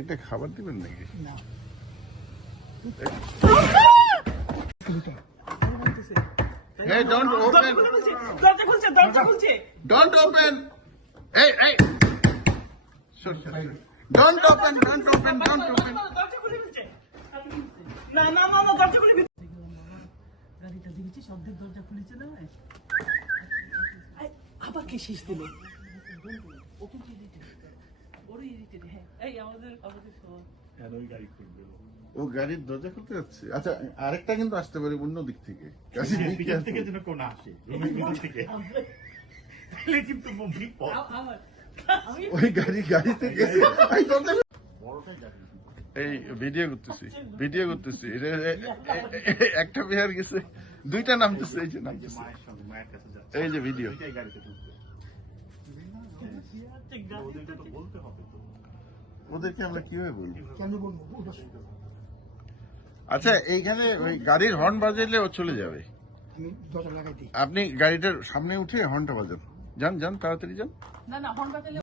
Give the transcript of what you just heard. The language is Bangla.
এটা খাবার দিবেন নাকি? না Hey, don't open. দরজা খুলছে Don't open. Hey. Don't open. দরজা খুলে ফেলছে না দরজা খুলে ফেলছে গাড়িটা দেখেছি শব্দের দরজা খুলেছে না আবার কে শেষ দিল ওকে কি দিতে ওরে দিতে হ্যাঁ এই আমাদের সবার ও গাড়ির দরজা খুলতে যাচ্ছে। আচ্ছা, আরেকটা কিন্তু আসতে পারে অন্য দিক থেকে। পিছন থেকে যেন কোন আসে রুমের ভিতর থেকে তাহলে কিন্তু বিপদ। ওই গাড়িতে গেছে। বড়টাই গাড়ি এই ভিডিও করতেছি একটা বিহার গেছে, দুইটা নামতেছে, এই যে নামতেছে, মায়ের সঙ্গে মায়ের কাছে যাচ্ছে এই যে ভিডিও। দুইটাই গাড়িতে ঢুকবে ওদেরকে তো বলতে হবে তো ওদেরকে আমরা কিভাবে বলবো? কেন বলবো ওটা আচ্ছা, এইখানে ওই গাড়ির হর্ন বাজাইলে ও চলে যাবে। আমি দরজা লাগাই দিই। আপনি গাড়িটার সামনে উঠে হর্নটা বাজান। যান তাড়াতাড়ি যান। না হর্ন বাজালে